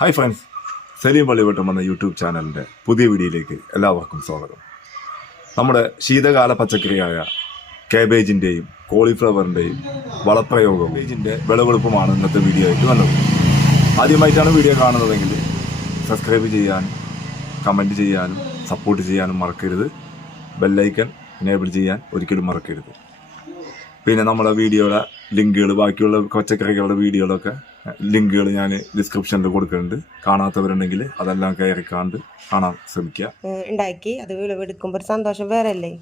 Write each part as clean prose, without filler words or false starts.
Hi friends, Saleem പള്ളിവട്ടം എന്ന YouTube ചാനലിൻ്റെ പുതിയ വീഡിയോയിലേക്ക് എല്ലാവർക്കും സ്വാഗതം. നമ്മുടെ ശീതകാല പച്ചക്കറിയായ കാബേജിൻ്റെയും കോളിഫ്ലവറിൻ്റെയും വളപ്രയോഗവും കാബേജിൻ്റെ വിളവെടുപ്പുമാണ് ഇന്നത്തെ വീഡിയോ ആയിട്ട് വന്നത്. ആദ്യമായിട്ടാണ് വീഡിയോ കാണുന്നതെങ്കിൽ സബ്സ്ക്രൈബ് ചെയ്യാനും കമൻറ്റ് ചെയ്യാനും സപ്പോർട്ട് ചെയ്യാനും മറക്കരുത്. ബെല്ലൈക്കൺ എനേബിൾ ചെയ്യാൻ ഒരിക്കലും മറക്കരുത്. പിന്നെ നമ്മുടെ വീഡിയോയുടെ ലിങ്കുകൾ, ബാക്കിയുള്ള പച്ചക്കറികളുടെ വീഡിയോകളൊക്കെ ലിങ്കുകൾ ഞാൻ ഡിസ്ക്രിപ്ഷനിൽ കൊടുക്കുന്നുണ്ട്. കാണാത്തവരുണ്ടെങ്കിൽ അതെല്ലാം കയറി കണ്ട് കാണാൻ ശ്രമിക്കുക. ഉണ്ടാക്കി അത് വിളവെടുക്കുമ്പോൾ ഒരു സന്തോഷം വേറെ അല്ലേ.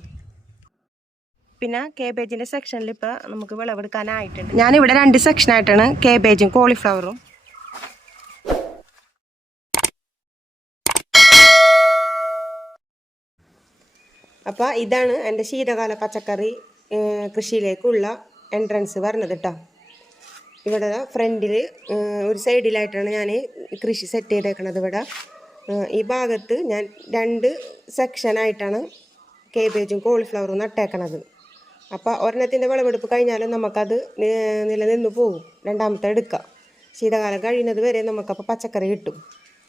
പിന്നെ കേബേജിൻ്റെ സെക്ഷനിൽ ഇപ്പോൾ നമുക്ക് വിളവെടുക്കാനായിട്ടുണ്ട്. ഞാനിവിടെ 2 സെക്ഷനായിട്ടാണ് കേബേജും കോളിഫ്ലവറും. അപ്പോൾ ഇതാണ് എൻ്റെ ശീതകാല പച്ചക്കറി കൃഷിയിലേക്കുള്ള എൻട്രൻസ് വരുന്നത് കേട്ടോ. ഇവിടെ ഫ്രണ്ടിൽ ഒരു സൈഡിലായിട്ടാണ് ഞാൻ കൃഷി സെറ്റ് ചെയ്തേക്കണത്. ഇവിടെ ഈ ഭാഗത്ത് ഞാൻ 2 സെക്ഷനായിട്ടാണ് കേബേജും കോളിഫ്ലവറും നട്ടേക്കണത്. അപ്പോൾ ഒരെണ്ണത്തിൻ്റെ വിളവെടുപ്പ് കഴിഞ്ഞാലും നമുക്കത് നിലനിന്ന് പോകും. രണ്ടാമത്തെ എടുക്കാം. ശീതകാലം കഴിയുന്നത് വരെ നമുക്കപ്പോൾ പച്ചക്കറി കിട്ടും.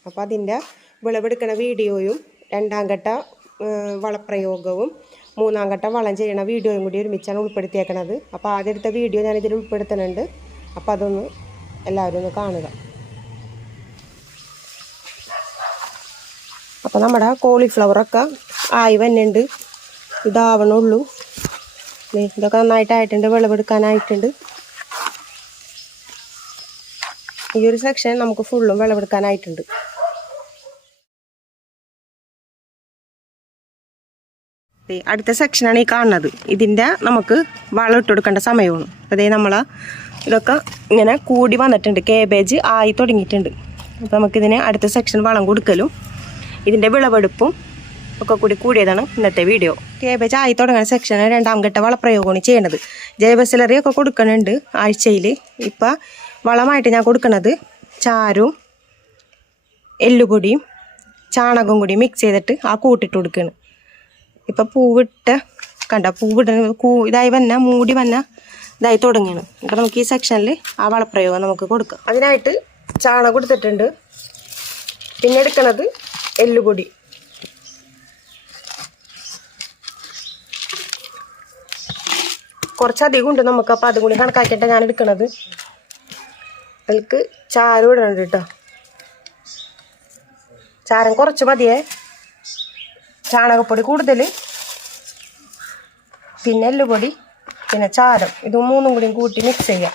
അപ്പോൾ അതിൻ്റെ വിളവെടുക്കണ വീഡിയോയും 2ാം ഘട്ട വളപ്രയോഗവും 3ാം ഘട്ട വളം ചെയ്യണ വീഡിയോയും കൂടി ഒരുമിച്ചാണ് ഉൾപ്പെടുത്തിയേക്കണത്. അപ്പോൾ ആദ്യം എടുത്ത വീഡിയോ ഞാനിതിൽ ഉൾപ്പെടുത്തുന്നുണ്ട്. അപ്പോൾ അതൊന്ന് എല്ലാവരും ഒന്ന് കാണുക. അപ്പോൾ നമ്മുടെ കോളിഫ്ലവറൊക്കെ ആയി വന്നുണ്ട്. ഇതാവണുള്ളൂ. ഇതൊക്കെ നന്നായിട്ടായിട്ടുണ്ട്, വിളവെടുക്കാനായിട്ടുണ്ട്. ഈ ഒരു സെക്ഷൻ നമുക്ക് ഫുള്ളും വിളവെടുക്കാനായിട്ടുണ്ട്. അടുത്ത സെക്ഷനാണ് ഈ കാണുന്നത്. ഇതിൻ്റെ നമുക്ക് വളം ഇട്ട് കൊടുക്കേണ്ട സമയമാണ്. അപ്പോൾ അതേ നമ്മൾ ഇതൊക്കെ ഇങ്ങനെ കൂടി വന്നിട്ടുണ്ട്. കേബേജ് ആയി തുടങ്ങിയിട്ടുണ്ട്. അപ്പോൾ നമുക്കിതിന് അടുത്ത സെക്ഷൻ വളം കൊടുക്കലും ഇതിൻ്റെ വിളവെടുപ്പും ഒക്കെ കൂടിയതാണ് ഇന്നത്തെ വീഡിയോ. കേബേജ് ആയി തുടങ്ങുന്ന സെക്ഷന് 2ാം ഘട്ട വളപ്രയോഗമാണ് ചെയ്യേണ്ടത്. ജൈവസ്ലറി ഒക്കെ കൊടുക്കുന്നുണ്ട് ആഴ്ചയിൽ. ഇപ്പം വളമായിട്ട് ഞാൻ കൊടുക്കുന്നത് ചാരവും എല്ലുപൊടിയും ചാണകവും കൂടി മിക്സ് ചെയ്തിട്ട് ആ കൂട്ടിട്ട് കൊടുക്കുകയാണ്. ഇപ്പം പൂവിട്ട് പൂവിട ഇതായി വന്ന മൂടി വന്ന ഇതായി തുടങ്ങിയാണ്. ഇപ്പം നമുക്ക് ഈ സെക്ഷനിൽ ആ വളപ്രയോഗം നമുക്ക് കൊടുക്കാം. അതിനായിട്ട് ചാണകം കൊടുത്തിട്ടുണ്ട്. പിന്നെ എടുക്കുന്നത് എല്ലുപൊടി. കുറച്ചധികം ഉണ്ട് നമുക്ക്. അപ്പോൾ അതും കൂടി കണക്കാക്കിയിട്ടാണ് ഞാൻ എടുക്കുന്നത്. അതിലേക്ക് ചാരം ഇടണുണ്ട് കേട്ടോ. ചാരം കുറച്ച് മതിയേ. ചാണകപ്പൊടി കൂടുതൽ, പിന്നെ എല്ലുപൊടി, പിന്നെ ചാരം, ഇത് 3ഉം കൂടി കൂട്ടി മിക്സ് ചെയ്യാം.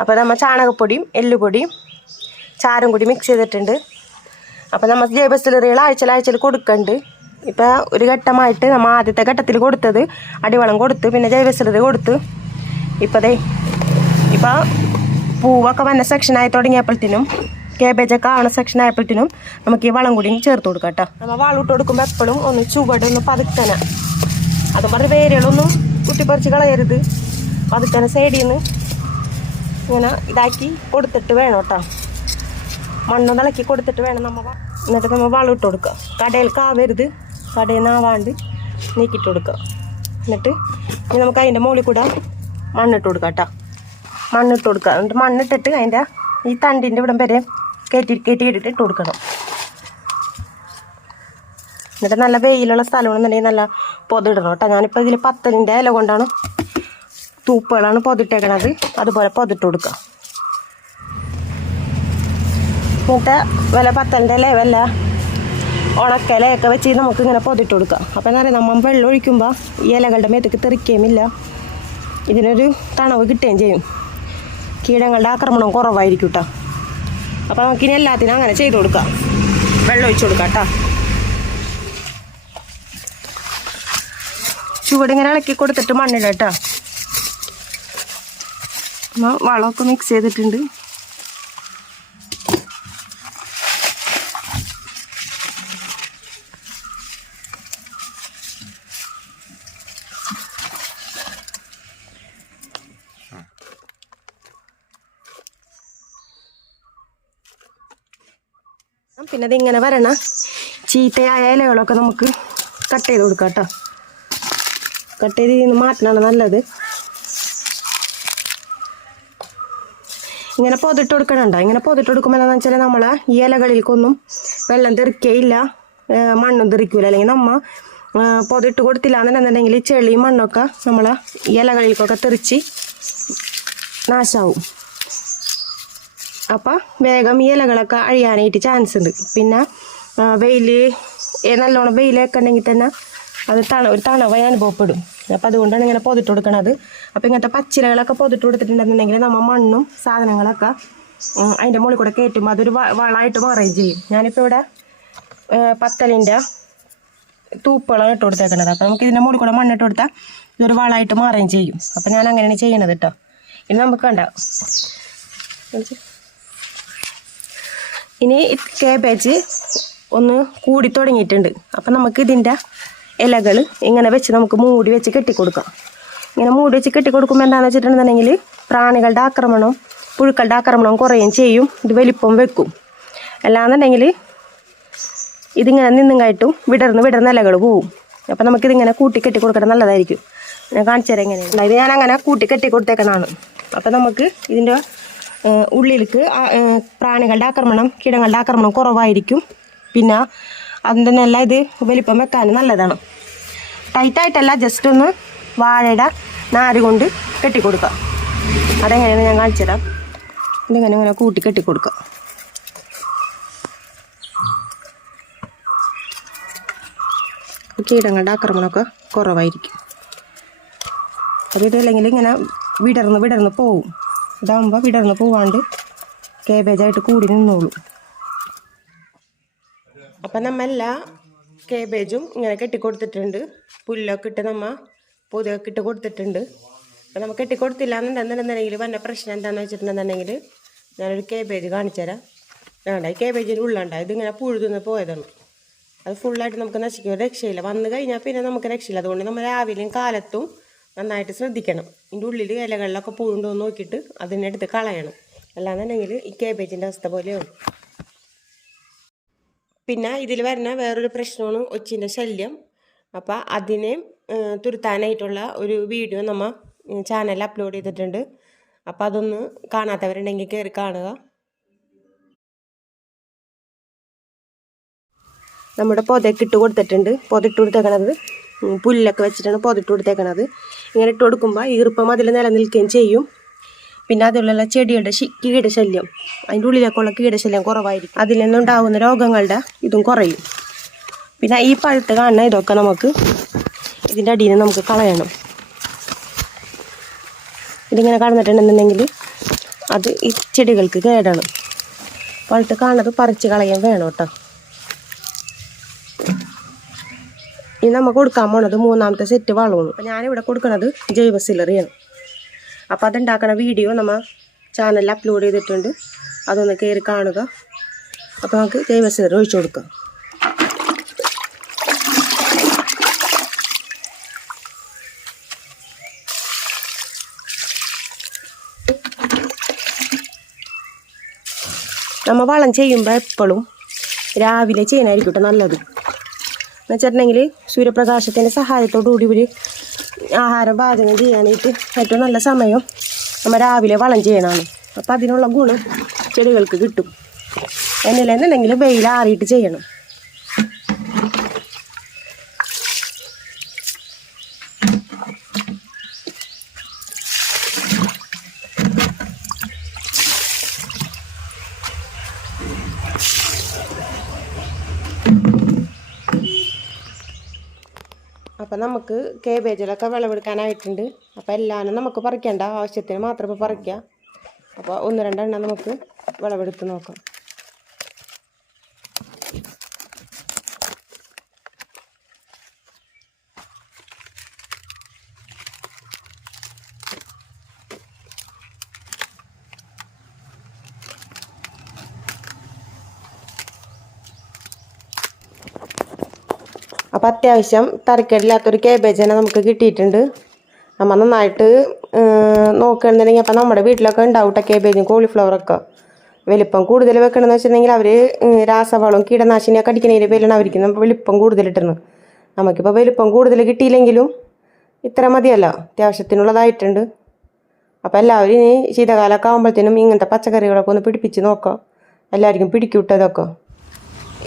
അപ്പോൾ നമ്മൾ ചാണകപ്പൊടിയും എല്ലുപൊടിയും ചാരം കൂടി മിക്സ് ചെയ്തിട്ടുണ്ട്. അപ്പോൾ നമ്മൾ ജൈവസ്ലറികൾ ആഴ്ചയിൽ കൊടുക്കുന്നുണ്ട്. ഇപ്പോൾ ഒരു ഘട്ടമായിട്ട് നമ്മൾ ആദ്യത്തെ ഘട്ടത്തിൽ കൊടുത്തത് അടിവളം കൊടുത്ത്, പിന്നെ ജൈവസ്ലറി കൊടുത്ത്. ഇപ്പോൾ പൂവൊക്കെ വന്ന സെക്ഷനായി തുടങ്ങിയപ്പോഴത്തേനും, കേബേജൊക്കെ ആവണ സെക്ഷൻ ആയപ്പോഴത്തേനും നമുക്ക് ഈ വളം കൂടി ചേർത്ത് കൊടുക്കാം കേട്ടോ. നമ്മൾ വളം ഇട്ട് കൊടുക്കുമ്പോൾ എപ്പോഴും ഒന്ന് ചുവട് ഒന്ന് പതുക്കന, അത് പറഞ്ഞ് വേരുകളൊന്നും കുത്തിപ്പറിച്ച് കളയരുത്. പതുക്കന സൈഡിൽ നിന്ന് ഇങ്ങനെ ഇതാക്കി കൊടുത്തിട്ട് വേണം കേട്ടോ. മണ്ണൊന്ന് ഇളക്കി കൊടുത്തിട്ട് വേണം നമ്മൾ. എന്നിട്ട് നമ്മൾ വളം ഇട്ട് കൊടുക്കുക. കടയിൽ കാവരുത്, കടയിൽ നിന്നാവാണ്ട് നീക്കിയിട്ട് കൊടുക്കുക. എന്നിട്ട് ഇനി നമുക്ക് അതിൻ്റെ മുകളിൽ കൂടെ മണ്ണിട്ട് കൊടുക്കാം കേട്ടോ. മണ്ണിട്ട് കൊടുക്കുക. എന്നിട്ട് മണ്ണിട്ടിട്ട് അതിൻ്റെ ഈ തണ്ടിൻ്റെ ഇവിടം വരെ കയറ്റിയിട്ടിട്ട് ഇട്ട് കൊടുക്കണം. എന്നിട്ട് നല്ല വെയിലുള്ള സ്ഥലമാണെന്നുണ്ടെങ്കിൽ നല്ല പൊതിടണം കേട്ടോ. ഞാനിപ്പോൾ ഇതിൽ പത്തലിൻ്റെ ഇല കൊണ്ടാണ്, തൂപ്പുകളാണ് പൊതിട്ടേക്കണത്. അതുപോലെ പൊതിട്ട് കൊടുക്കുക. എന്നിട്ട് പത്തലിൻ്റെ ഇല വല്ല ഉണക്കലയൊക്കെ വെച്ച് നമുക്ക് ഇങ്ങനെ പൊതിട്ട് കൊടുക്കാം. അപ്പോൾ എന്താ പറയുക, നമ്മൾ വെള്ളം ഒഴിക്കുമ്പോൾ ഈ ഇലകളുടെ മേത്തേക്ക് തെറിക്കുകയുമില്ല. ഇതിനൊരു തണവ് കിട്ടുകയും ചെയ്യും. കീടങ്ങളുടെ ആക്രമണം കുറവായിരിക്കും കേട്ടോ. അപ്പോൾ നമുക്കിനി എല്ലാത്തിനും അങ്ങനെ ചെയ്ത് കൊടുക്കാം. വെള്ളം ഒഴിച്ചു കൊടുക്കാം കേട്ടോ. ചുവടിങ്ങനെ ഇളക്കി കൊടുത്തിട്ട് മണ്ണിടാം കേട്ടോ. വളമൊക്കെ മിക്സ് ചെയ്തിട്ടുണ്ട്. പിന്നെ അതിങ്ങനെ വരണ ചീത്തയായ ഇലകളൊക്കെ നമുക്ക് കട്ട് ചെയ്ത് കൊടുക്കാം കേട്ടോ. കട്ട് ചെയ്ത് മാറ്റണതാണ് നല്ലത്. ഇങ്ങനെ പൊതിട്ട് കൊടുക്കണുണ്ടോ? ഇങ്ങനെ പൊതിട്ട് കൊടുക്കുമ്പോൾ എന്താണെന്ന് വെച്ചാൽ നമ്മളെ ഈ ഇലകളിലേക്കൊന്നും വെള്ളം തെറിക്കുകയില്ല, മണ്ണും തെറിക്കില്ല. അല്ലെങ്കിൽ നമ്മൾ പൊതിട്ട് കൊടുത്തില്ല എന്നുണ്ടെന്നുണ്ടെങ്കിൽ ചെളിയും മണ്ണൊക്കെ നമ്മളെ ഈ ഇലകളിലേക്കൊക്കെ തെറിച്ച് നാശമാവും. അപ്പം വേഗം ഈ ഇലകളൊക്കെ അഴിയാനായിട്ട് ചാൻസ് ഉണ്ട്. പിന്നെ നല്ലോണം വെയിലൊക്കെ ഉണ്ടെങ്കിൽ തന്നെ അത് ഒരു തണവായി അനുഭവപ്പെടും. അപ്പം അതുകൊണ്ടാണ് ഇങ്ങനെ പൊതിട്ട് കൊടുക്കണത്. അപ്പം ഇങ്ങനത്തെ പച്ചിലകളൊക്കെ പൊതിട്ട് കൊടുത്തിട്ടുണ്ടെന്നുണ്ടെങ്കിൽ നമ്മൾ മണ്ണും സാധനങ്ങളൊക്കെ അതിൻ്റെ മുകളിൽ കൂടെ കയറ്റുമ്പോൾ അതൊരു വളമായിട്ട് മാറുകയും ചെയ്യും. ഞാനിപ്പോൾ ഇവിടെ പത്തലിൻ്റെ തൂപ്പുകളാണ് ഇട്ട് കൊടുത്തേക്കണത്. അപ്പം നമുക്ക് ഇതിൻ്റെ മുകളിൽ കൂടെ മണ്ണിട്ട് കൊടുത്താൽ ഇതൊരു വളമായിട്ട് മാറുകയും ചെയ്യും. അപ്പം ഞാൻ അങ്ങനെയാണ് ചെയ്യണത് കേട്ടോ. ഇനി നമുക്ക് കണ്ട ഇനി കേബേജ് ഒന്ന് കൂടി തുടങ്ങിയിട്ടുണ്ട്. അപ്പം നമുക്ക് ഇതിൻ്റെ ഇലകൾ ഇങ്ങനെ വെച്ച് നമുക്ക് മൂടി വെച്ച് കെട്ടിക്കൊടുക്കാം. ഇങ്ങനെ മൂടി വെച്ച് കെട്ടിക്കൊടുക്കുമ്പോൾ എന്താണെന്ന് വെച്ചിട്ടുണ്ടെന്നുണ്ടെങ്കിൽ പ്രാണികളുടെ ആക്രമണം, പുഴുക്കളുടെ ആക്രമണം കുറയുകയും ചെയ്യും. ഇത് വലിപ്പം വെക്കും. അല്ലാന്നുണ്ടെങ്കിൽ ഇതിങ്ങനെ നിന്നുകായിട്ടും വിടർന്ന് ഇലകൾ പോവും. അപ്പം നമുക്കിതിങ്ങനെ കൂട്ടി കെട്ടി കൊടുക്കണം, നല്ലതായിരിക്കും. ഞാൻ കാണിച്ചു തരാം എങ്ങനെയാണ്. ഇത് ഞാൻ അങ്ങനെ കൂട്ടി കെട്ടി കൊടുത്തേക്കണതാണ്. അപ്പം നമുക്ക് ഇതിൻ്റെ ഉള്ളിലേക്ക് പ്രാണികളുടെ ആക്രമണം, കീടങ്ങളുടെ ആക്രമണം കുറവായിരിക്കും. പിന്നെ അതിൻ്റെ നല്ല ഇത് വലിപ്പം വെക്കാൻ നല്ലതാണ്. ടൈറ്റായിട്ടല്ല, ജസ്റ്റ് ഒന്ന് വാഴയുടെ നാര് കൊണ്ട് കെട്ടിക്കൊടുക്കാം. അതെങ്ങനെയാണ് ഞാൻ കാണിച്ചു തരാം. ഇങ്ങനെ കൂട്ടി കെട്ടിക്കൊടുക്കാം. കീടങ്ങളുടെ ആക്രമണമൊക്കെ കുറവായിരിക്കും. അതില്ലെങ്കിൽ ഇങ്ങനെ വിടർന്ന് പോവും. ഇതാകുമ്പോൾ വിടർന്ന് പോവാണ്ട് കേബേജായിട്ട് കൂടി നിന്നോളൂ. അപ്പം നമ്മളെല്ലാ കേബേജും ഇങ്ങനെ കെട്ടിക്കൊടുത്തിട്ടുണ്ട്. പുല്ലൊക്കെ ഇട്ട് പൊതിയൊക്കെ ഇട്ട് കൊടുത്തിട്ടുണ്ട്. അപ്പം നമ്മൾ കെട്ടിക്കൊടുത്തില്ല എന്നുണ്ടെന്നുണ്ടെന്നുണ്ടെങ്കിൽ വന്ന പ്രശ്നം എന്താണെന്ന് വെച്ചിട്ടുണ്ടെന്നുണ്ടെങ്കിൽ ഞാനൊരു കേബേജ് കാണിച്ചു തരാം. വേണ്ട, ഈ കേബേജിൻ്റെ ഉള്ളുണ്ട ഇതിങ്ങനെ പുഴുതുന്ന് പോയതാണ്. അത് ഫുള്ളായിട്ട് നമുക്ക് നശിക്കും, രക്ഷയില്ല. വന്നു കഴിഞ്ഞാൽ പിന്നെ നമുക്ക് രക്ഷയില്ല. അതുകൊണ്ട് നമ്മൾ രാവിലെയും കാലത്തും നന്നായിട്ട് ശ്രദ്ധിക്കണം. ഇതിൻ്റെ ഉള്ളിൽ ഇലകളിലൊക്കെ പുഴുണ്ടോ എന്ന് നോക്കിയിട്ട് അതിനെടുത്ത് കളയണം. അല്ലാന്നുണ്ടെങ്കിൽ ഈ കേബേജിൻ്റെ അവസ്ഥ പോലെയാണ്. പിന്നെ ഇതിൽ വരുന്ന വേറൊരു പ്രശ്നമാണ് ഒച്ചിൻ്റെ ശല്യം. അപ്പോൾ അതിനെ തുരുത്താനായിട്ടുള്ള ഒരു വീഡിയോ നമ്മൾ ചാനലിൽ അപ്ലോഡ് ചെയ്തിട്ടുണ്ട്. അപ്പോൾ അതൊന്ന് കാണാത്തവരുണ്ടെങ്കിൽ കയറി കാണുക. നമ്മുടെ പൊതയൊക്കെ ഇട്ട് കൊടുത്തിട്ടുണ്ട്. പൊതിട്ട് കൊടുത്തേക്കണത് പുല്ലൊക്കെ വെച്ചിട്ടാണ് പൊതിട്ട് കൊടുത്തേക്കണത്. ഇങ്ങനെ ഇട്ട് കൊടുക്കുമ്പോൾ ഈർപ്പം അതിൽ നിലനിൽക്കുകയും ചെയ്യും. പിന്നെ അതിലുള്ള ചെടിയുടെ കീടശല്യം, അതിൻ്റെ ഉള്ളിലേക്കുള്ള കീടശല്യം കുറവായിരിക്കും. അതിൽ നിന്നുണ്ടാകുന്ന രോഗങ്ങളുടെ ഇതും കുറയും. പിന്നെ ഈ പഴുത്ത് കാണുന്ന ഇതൊക്കെ നമുക്ക് ഇതിൻ്റെ അടിയിൽ നിന്ന് നമുക്ക് കളയണം. ഇതിങ്ങനെ കളഞ്ഞിട്ടുണ്ടെന്നുണ്ടെങ്കിൽ അത് ഈ ചെടികൾക്ക് കേടാണ്. പഴുത്ത് കാണുന്നത് പറിച്ച് കളയാൻ വേണം കേട്ടോ. ഇനി നമുക്ക് കൊടുക്കാൻ പോണത് 3ാമത്തെ സെറ്റ് വളമാണ്. അപ്പം ഞാനിവിടെ കൊടുക്കുന്നത് ജൈവ സിലറിയാണ്. അപ്പോൾ അതുണ്ടാക്കുന്ന വീഡിയോ നമ്മൾ ചാനലിൽ അപ്ലോഡ് ചെയ്തിട്ടുണ്ട്. അതൊന്ന് കയറി കാണുക. അപ്പോൾ നമുക്ക് ജൈവ സിലറി ഒഴിച്ചു കൊടുക്കാം. നമ്മൾ വളം ചെയ്യുമ്പോൾ എപ്പോഴും രാവിലെ ചെയ്യാനായിരിക്കും കേട്ടോ നല്ലത്. എന്ന് വെച്ചിട്ടുണ്ടെങ്കിൽ സൂര്യപ്രകാശത്തിൻ്റെ സഹായത്തോടുകൂടി ഒരു ആഹാരം പാചകം ചെയ്യാനായിട്ട് ഏറ്റവും നല്ല സമയം നമ്മൾ രാവിലെ വളം ചെയ്യണമാണ്. അപ്പോൾ അതിനുള്ള ഗുണം ചെടികൾക്ക് കിട്ടും. എന്നില്ലെന്നുണ്ടെങ്കിൽ വെയിൽ ആറിയിട്ട് ചെയ്യണം. അപ്പം നമുക്ക് കേബേജിലൊക്കെ വിളവെടുക്കാനായിട്ടുണ്ട്. അപ്പോൾ എല്ലാവരും നമുക്ക് പറിക്കേണ്ട, ആവശ്യത്തിന് മാത്രം ഇപ്പോൾ പറിക്കാം. അപ്പോൾ 1-2 എണ്ണം നമുക്ക് വിളവെടുത്ത് നോക്കാം. അപ്പോൾ അത്യാവശ്യം തരക്കേടില്ലാത്തൊരു കേബേജ് തന്നെ നമുക്ക് കിട്ടിയിട്ടുണ്ട്. നമ്മൾ നന്നായിട്ട് നോക്കുകയാണെന്നുണ്ടെങ്കിൽ അപ്പം നമ്മുടെ വീട്ടിലൊക്കെ ഉണ്ടാവും കേബേജും കോളിഫ്ലവറൊക്കെ. വലിപ്പം കൂടുതൽ വെക്കണമെന്ന് വെച്ചിട്ടുണ്ടെങ്കിൽ അവർ രാസവളവും കീടനാശിനിയൊക്കെ അടിക്കുന്നതിൻ്റെ പേരിലാണ് അവർക്ക് നമ്മൾ വലിപ്പം കൂടുതലിട്ടിരുന്നത്. നമുക്കിപ്പോൾ വലിപ്പം കൂടുതൽ കിട്ടിയില്ലെങ്കിലും ഇത്ര മതിയല്ലോ, അത്യാവശ്യത്തിനുള്ളതായിട്ടുണ്ട്. അപ്പോൾ എല്ലാവരും ഇനി ശീതകാലമൊക്കെ ആകുമ്പോഴത്തേനും ഇങ്ങനത്തെ പച്ചക്കറികളൊക്കെ ഒന്ന് പിടിപ്പിച്ച് നോക്കാം. എല്ലാവർക്കും പിടിക്കൂട്ടതൊക്കെ.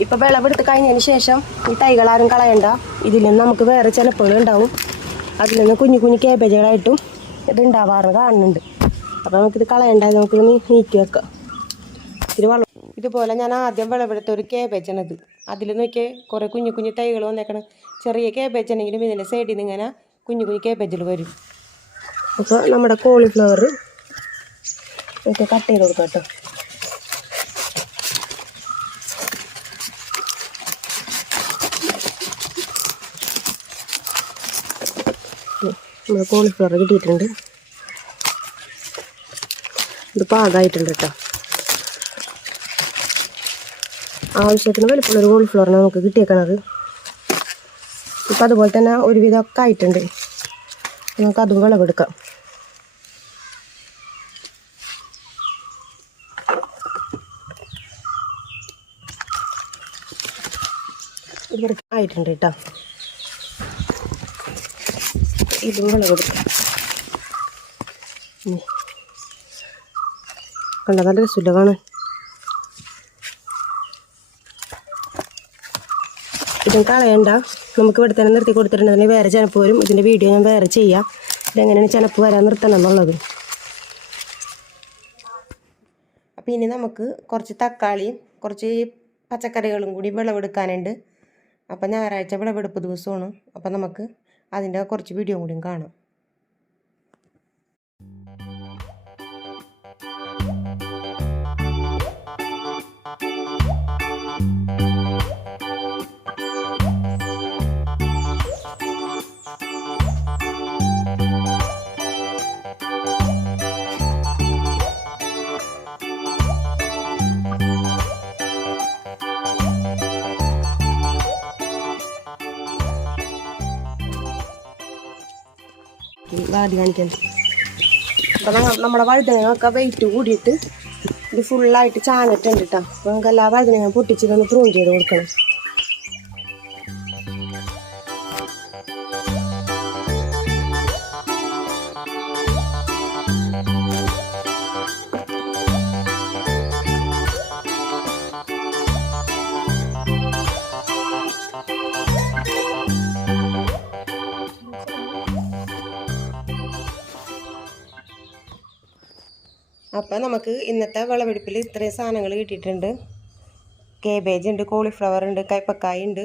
ഇപ്പോൾ വിളവെടുത്ത് കഴിഞ്ഞതിന് ശേഷം ഈ തൈകളാരും കളയണ്ട. ഇതിൽ നിന്ന് നമുക്ക് വേറെ ചിലപ്പുകൾ ഉണ്ടാവും. അതിൽ നിന്ന് കുഞ്ഞു കുഞ്ഞു കേബേജുകളായിട്ടും ഇത് ഉണ്ടാവാറ് കാണുന്നുണ്ട്. അപ്പോൾ നമുക്കിത് കളയണ്ട, നമുക്ക് നീക്കി വെക്കാം. ഇത് ഇതുപോലെ ഞാൻ ആദ്യം വിളവെടുത്ത ഒരു കേബേജാണിത്. അതിൽ നോക്കിയാൽ കുറേ കുഞ്ഞു കുഞ്ഞു തൈകൾ വന്നേക്കണം. ചെറിയ കേബേജ് ആണെങ്കിലും ഇതിൻ്റെ സൈഡിൽ നിന്ന് ഇങ്ങനെ കുഞ്ഞു കുഞ്ഞു കേബേജുകൾ വരും. അപ്പോൾ നമ്മുടെ കോളിഫ്ലവർ ഒക്കെ കട്ട് ചെയ്ത് കൊടുക്കാം കേട്ടോ. നമ്മുടെ കോളിഫ്ലവർ കിട്ടിയിട്ടുണ്ട്. ഇത് പാകമായിട്ടുണ്ട് കേട്ടോ. ആവശ്യത്തിന് വലിപ്പമുള്ളൊരു കോളിഫ്ലവറാണ് നമുക്ക് കിട്ടിയേക്കണത്. ഇപ്പം അതുപോലെ തന്നെ ഒരുവിധമൊക്കെ ആയിട്ടുണ്ട്. നമുക്ക് അതും വിളവെടുക്കാം. ഇവിടെ ആയിട്ടുണ്ട് കേട്ടോ. ഇതും വിളവെടുക്കാം. കണ്ട നല്ല രസമില്ല കാണാൻ. ഇതും കളയണ്ട, നമുക്ക് ഇവിടെ തന്നെ നിർത്തി കൊടുത്തിട്ടുണ്ടെങ്കിൽ വേറെ ചെനപ്പ് വരും. ഇതിൻ്റെ വീഡിയോ ഞാൻ വേറെ ചെയ്യാം, ഇതെങ്ങനെയാണ് ചെനപ്പ് വരാൻ നിർത്തണം എന്നുള്ളത്. അപ്പോൾ ഇനി നമുക്ക് കുറച്ച് തക്കാളിയും കുറച്ച് പച്ചക്കറികളും കൂടി വിളവെടുക്കാനുണ്ട്. അപ്പോൾ ഞായറാഴ്ച വിളവെടുപ്പ് ദിവസമാണ്. അപ്പോൾ നമുക്ക് അതിൻ്റെ കുറച്ച് വീഡിയോ കൂടിയും കാണാം. വാടി കാണിക്കാൻ. അപ്പോൾ നമ്മുടെ വഴുതനങ്ങയൊക്കെ വെയിറ്റ് കൂടിയിട്ട് ഇത് ഫുള്ളായിട്ട് ചാഞ്ഞിട്ടുണ്ട് കേട്ടോ. അപ്പോൾ നമുക്ക് എല്ലാ വഴുതനങ്ങ പൊട്ടിച്ചിട്ടൊന്ന് പ്രൂൺ ചെയ്ത് കൊടുക്കണം. അപ്പോൾ നമുക്ക് ഇന്നത്തെ വിളവെടുപ്പിൽ ഇത്രയും സാധനങ്ങൾ കിട്ടിയിട്ടുണ്ട്. കേബേജ് ഉണ്ട്, കോളിഫ്ലവർ ഉണ്ട്, കൈപ്പക്കായ ഉണ്ട്,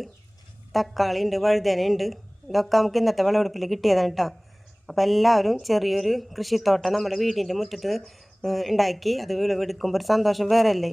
തക്കാളി ഉണ്ട്, വഴുതന ഉണ്ട്. ഇതൊക്കെ നമുക്ക് ഇന്നത്തെ വിളവെടുപ്പിൽ കിട്ടിയതാണ് കേട്ടോ. അപ്പോൾ എല്ലാവരും ചെറിയൊരു കൃഷിത്തോട്ടം നമ്മുടെ വീടിൻ്റെ മുറ്റത്ത് ഉണ്ടാക്കി അത് വിളവെടുക്കുമ്പോൾ ഒരു സന്തോഷം വേറെ അല്ലേ.